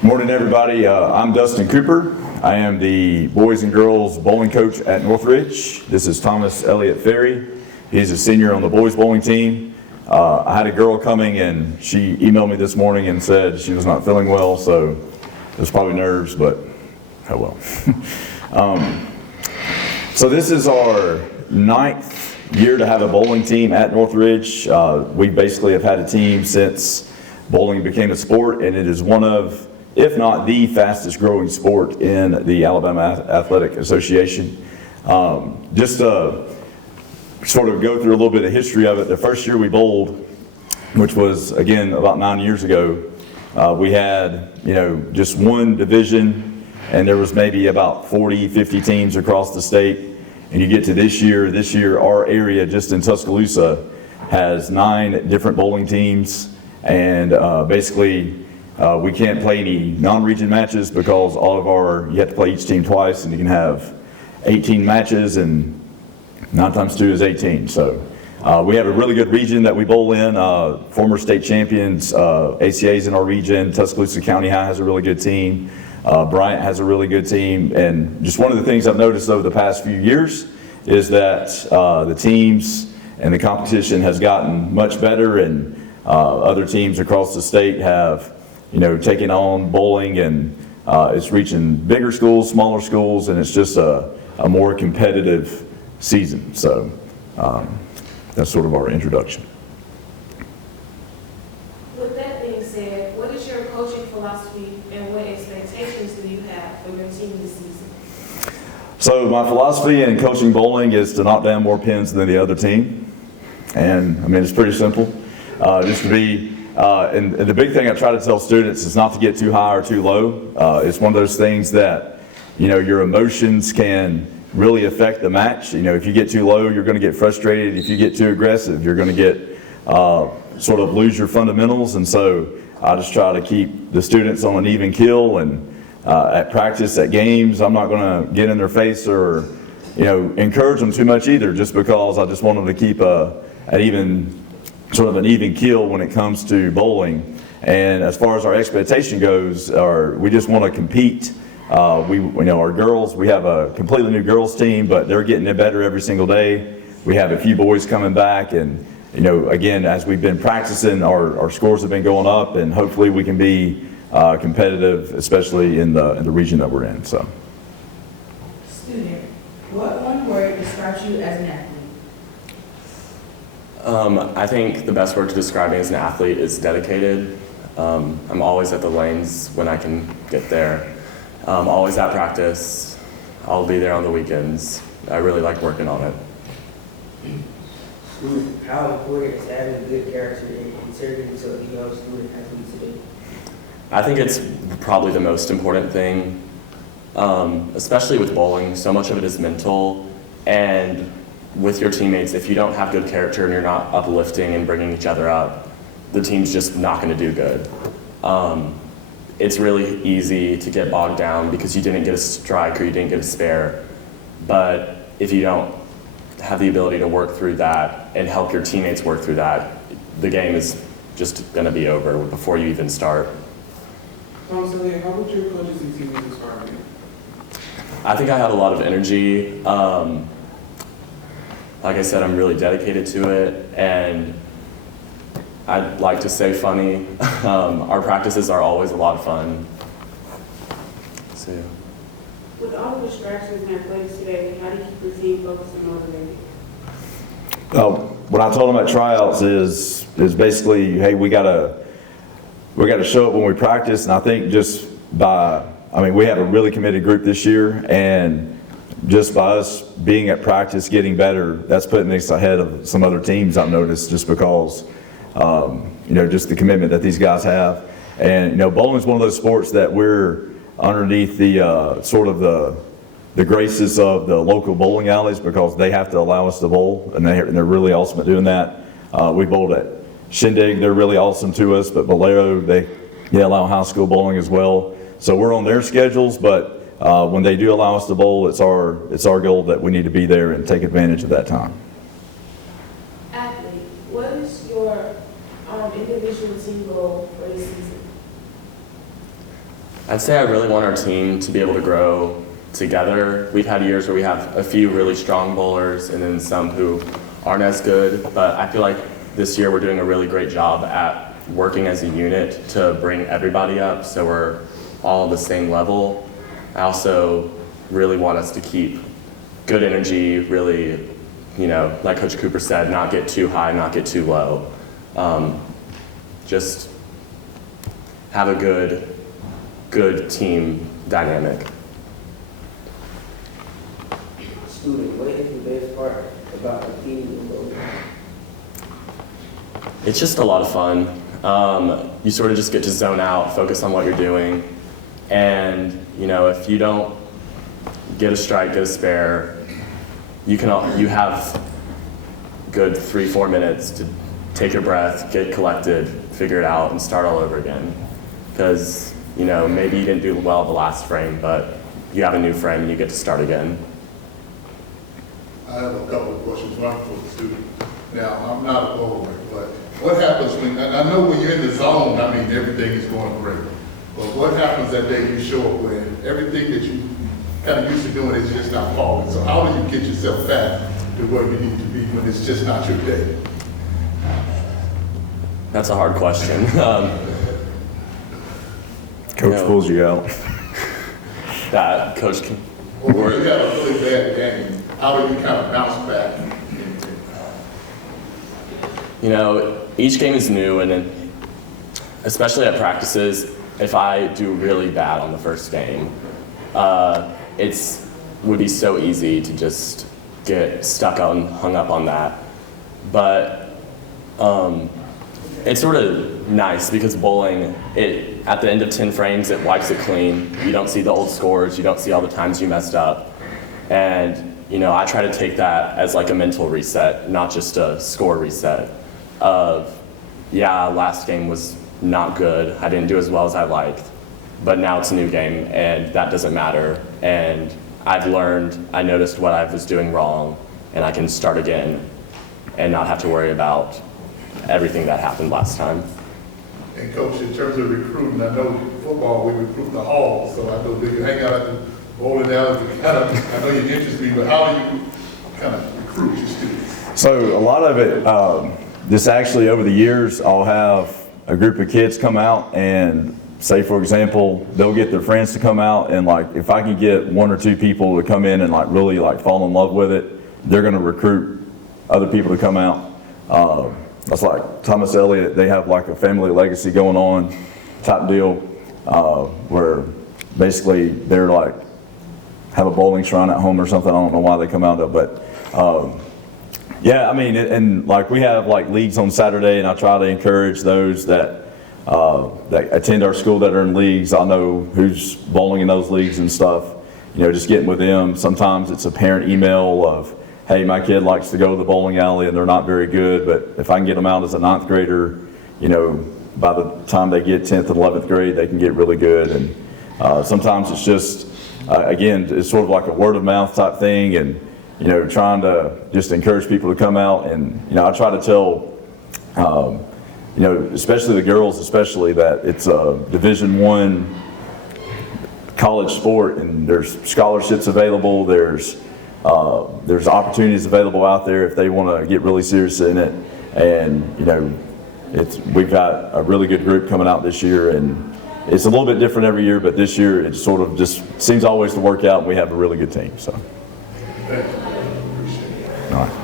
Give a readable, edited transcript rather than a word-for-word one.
Morning, everybody. I'm Dustin Cooper. I am the boys and girls bowling coach at Northridge. This is Thomas Elliott Ferry. He's a senior on the boys bowling team. I had a girl coming and she emailed me this morning and said she was not feeling well, so it was probably nerves, but oh well. So this is our 9th year to have a bowling team at Northridge. We basically have had a team since bowling became a sport, and it is one of, if not the fastest growing sport in the Alabama Athletic Association. Just to sort of go through a little bit of history of it, the first year we bowled, which was again about 9 years ago, we had just one division, and there was maybe about 40, 50 teams across the state. And you get to this year our area just in Tuscaloosa has 9 different bowling teams, and basically we can't play any non-region matches because you have to play each team twice, and you can have 18 matches, and 9 times 2 is 18. So we have a really good region that we bowl in. Former state champions, ACA's in our region. Tuscaloosa County High has a really good team. Bryant has a really good team. And just one of the things I've noticed over the past few years is that the teams and the competition has gotten much better, and other teams across the state have taken on bowling, and it's reaching bigger schools, smaller schools, and it's just a more competitive season. So that's sort of our introduction. With that being said, what is your coaching philosophy and what expectations do you have for your team this season? So my philosophy in coaching bowling is to knock down more pins than the other team. And I mean, it's pretty simple. Just to be, and the big thing I try to tell students is not to get too high or too low. It's one of those things that, your emotions can really affect the match. If you get too low, you're going to get frustrated. If you get too aggressive, you're going to get sort of lose your fundamentals. And so I just try to keep the students on an even keel, and at practice, at games, I'm not going to get in their face or encourage them too much either, just because I just want them to keep an even keel when it comes to bowling. And as far as our expectation goes, we just want to compete. Our girls, we have a completely new girls team, but they're getting it better every single day. We have a few boys coming back, and again, as we've been practicing, our scores have been going up, and hopefully we can be competitive, especially in the region that we're in. So, student, what one word describes you as an athlete? I think the best word to describe me as an athlete is dedicated. I'm always at the lanes when I can get there. Always at practice. I'll be there on the weekends. I really like working on it. How important is having a good character in serving so the young student athletes today? I think it's probably the most important thing, especially with bowling. So much of it is mental, and with your teammates, if you don't have good character and you're not uplifting and bringing each other up, the team's just not going to do good. It's really easy to get bogged down because you didn't get a strike or you didn't get a spare. But if you don't have the ability to work through that and help your teammates work through that, the game is just going to be over before you even start. Thomas Elliott, how would your coaches and teammates describe you? I think I have a lot of energy. Like I said, I'm really dedicated to it, and I'd like to say funny. Our practices are always a lot of fun. So, With all the distractions and athletics today, how do you keep your team focused and motivated? What I told them at tryouts is basically, hey, we gotta show up when we practice. And I think we have a really committed group this year, and just by us being at practice, getting better, that's putting us ahead of some other teams I've noticed, just because just the commitment that these guys have. And bowling is one of those sports that we're underneath the sort of the graces of the local bowling alleys, because they have to allow us to bowl, and they're really awesome at doing that. We bowled at Shindig, they're really awesome to us, but Bolero, they allow high school bowling as well. So we're on their schedules, but when they do allow us to bowl, it's our goal that we need to be there and take advantage of that time. Athlete, what is your individual team goal for this season? I'd say I really want our team to be able to grow together. We've had years where we have a few really strong bowlers and then some who aren't as good, but I feel like this year we're doing a really great job at working as a unit to bring everybody up so we're all on the same level. I also really want us to keep good energy, really, like Coach Cooper said, not get too high, not get too low. Just have a good team dynamic. Student, what is the best part about competing in bowling? It's just a lot of fun. You sort of just get to zone out, focus on what you're doing, and if you don't get a strike, get a spare, you have good 3-4 minutes to take your breath, get collected, figure it out, and start all over again. Because maybe you didn't do well the last frame, but you have a new frame and you get to start again. I have a couple of questions. One for the student. Now, I'm not a bowler, but what happens when, and I know when you're in the zone, everything is going great. But what happens that day you show up when everything that you kind of used to doing is just not falling? So how do you get yourself back to where you need to be when it's just not your day? That's a hard question. Coach pulls you out. That coach can. Well, when you have a really bad game, how do you kind of bounce back? Each game is new, and then, especially at practices, if I do really bad on the first game, it would be so easy to just get hung up on that. But it's sort of nice because bowling, at the end of 10 frames, it wipes it clean. You don't see the old scores, you don't see all the times you messed up. And, I try to take that as like a mental reset, not just a score reset of, yeah, last game was not good. I didn't do as well as I liked, but now it's a new game and that doesn't matter. And I've learned, I noticed what I was doing wrong and I can start again and not have to worry about everything that happened last time. And Coach, in terms of recruiting, I know football, we recruit the hall, so I know that you hang out at the bowling alley, I know you interest me, but how do you kind of recruit your students? So a lot of it, this actually over the years, I'll have a group of kids come out and say, for example, they'll get their friends to come out, and like if I can get 1 or 2 people to come in and like really like fall in love with it, they're going to recruit other people to come out. That's like Thomas Elliott, they have like a family legacy going on type deal, where basically they're like have a bowling shrine at home or something. I don't know why they come out of, but yeah, and like we have like leagues on Saturday, and I try to encourage those that attend our school that are in leagues. I know who's bowling in those leagues and stuff, just getting with them. Sometimes it's a parent email of, hey, my kid likes to go to the bowling alley and they're not very good, but if I can get them out as a 9th grader, by the time they get 10th and 11th grade, they can get really good. And sometimes it's just, again, it's sort of like a word of mouth type thing, and trying to just encourage people to come out. And I try to tell, especially the girls, especially that it's a Division I college sport, and there's scholarships available. There's opportunities available out there if they want to get really serious in it. And we've got a really good group coming out this year, and it's a little bit different every year, but this year it sort of just seems always to work out, and we have a really good team. So. Thank you. Appreciate it. All right.